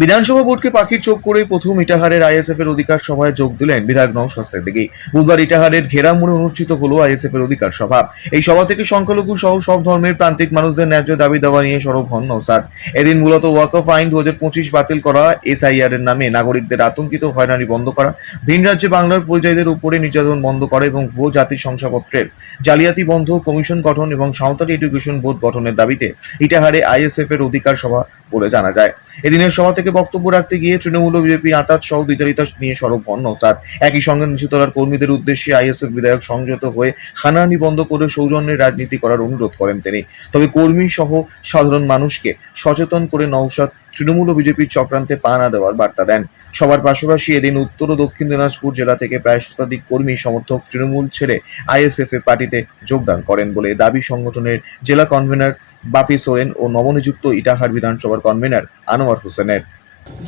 বিধানসভা ভোটকে পাখির চোখ করে প্রথম ইটাহারের আইএসএফ এর অধিকার সভায় যোগ দিলেন বিধায়ক নৌশাদ সিদ্দিকী। বুধবার ইটাহারের ঘেরামুড়ে অনুষ্ঠিত হলো আইএসএফ এর অধিকার সভা। এই সভা থেকে সংখ্যালঘু সহ সব ধর্মের প্রান্তিক মানুষদের ন্যায্য দাবি দাবা নিয়ে সরব হন নৌসাদ এদিন মূলত ওয়াক অফ আইন দু পঁচিশ বাতিল করা, এসআইআর এর নামে নাগরিকদের আতঙ্কিত, হয়রানি বন্ধ করা, ভিন রাজ্যে বাংলার পরিযায়ীদের উপরে নির্যাতন বন্ধ করা এবং ভুয়ো জাতি শংসাপত্রের জালিয়াতি বন্ধ, কমিশন গঠন এবং সাঁওতালি এডুকেশন বোর্ড গঠনের দাবিতে ইটাহারে আইএসএফ এর অধিকার সভা বলে জানা যায়। এদিনের সভা থেকে বক্তব্য রাখতে গিয়ে তৃণমূল বিজেপি, আতাত সহ দ্বিচারিতা নিয়ে সরব হন নৌসাদ একই সঙ্গে নিচুতলার কর্মীদের উদ্দেশ্যে আইএসএফ বিধায়ক সংযত হয়ে হানাহানি বন্ধ করে সৌজন্যের রাজনীতি করার অনুরোধ করেন তিনি। তবে কর্মী সহ সাধারণ মানুষকে সচেতন করে নৌসাদ তৃণমূল ও বিজেপির চক্রান্তে পা না দেওয়ার বার্তা দেন। সবার পাশাপাশি এদিন উত্তর ও দক্ষিণ দিনাজপুর জেলা থেকে প্রায় শতাধিক কর্মী সমর্থক তৃণমূল ছেড়ে আইএসএফ এ পার্টিতে যোগদান করেন বলে দাবি সংগঠনের জেলা কনভেনর বাপি সোরেন ও নবনিযুক্ত ইটাহার বিধানসভার কনভেনর আনোয়ার হোসেনের।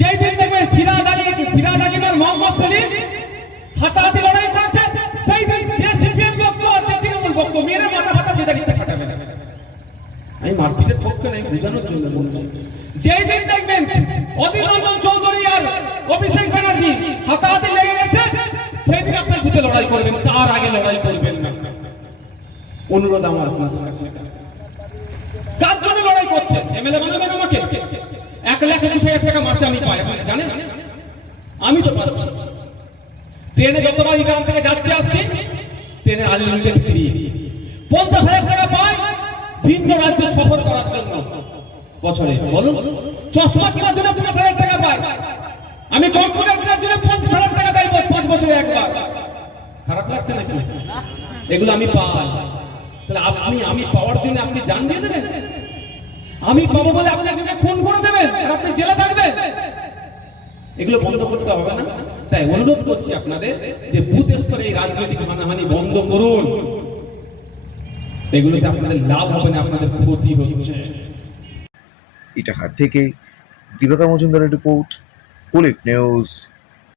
যেই দিন দেখবেন ফিরাদ আলী ফিরাদ আলী আর মোহাম্মদ সেলিম হাতাহাতি লড়াই করেছে, সেই দিন সিপিএম বক্ত যে তৃণমূল বক্ত মেরে মাথা ফাটা যেটা ইচ্ছা খাটাবে আমি মারপিটের পক্ষে নাই, বোঝানোর জন্য বলছি। যেই দিন দেখবেন অধীর চৌধুরী আর অভিষেক ব্যানার্জি হাতাহাতি লেগে গেছে, সেই দিন আপনি বুথে লড়াই করবেন, তার আগে লড়াই করবেন না। অনুরোধ আমার আপনার কাছে। জন্য লড়াই করছেন? এমএলএ আমাকে এক লাখ একুশ টাকা মাসে আমি পাই আপনি জানেন? আমি তো পাচ্ছি ট্রেনে যতবার এখান থেকে যাচ্ছে, আসছি ট্রেনে আনলিমিটেড ফ্রি। পঞ্চাশ হাজার টাকা পাই ভিন্ন রাজ্যে সফর করার জন্য। বছরে, বলুন। চশমা কেনার জন্য পঞ্চাশ হাজার টাকা পাই। আমি কম্পিউটার কেনার জন্য পঞ্চাশ হাজার টাকা দেয় পাঁচ বছরে একবার। খারাপ লাগছে নাকি? এগুলো আমি পাই। তাহলে আপনি, আমি পাওয়ার জন্য আপনি জান দিয়ে দেবেন? আমি পাবো বলে আপনি আমাকে ফোন করে দেবেন আর আপনি জেলে থাকবেন। এগুলো বন্ধ করতে হবে না। তাই অনুরোধ করছি আপনাদের যে বুথ স্তরে এই রাজনৈতিক হানাহানি বন্ধ করুন। এগুলোতে আপনাদের লাভ হবে না, আপনাদের ক্ষতি হচ্ছে। ইটাহার থেকে দিবাকর মজুমদারের রিপোর্ট কুলিক নিউজ।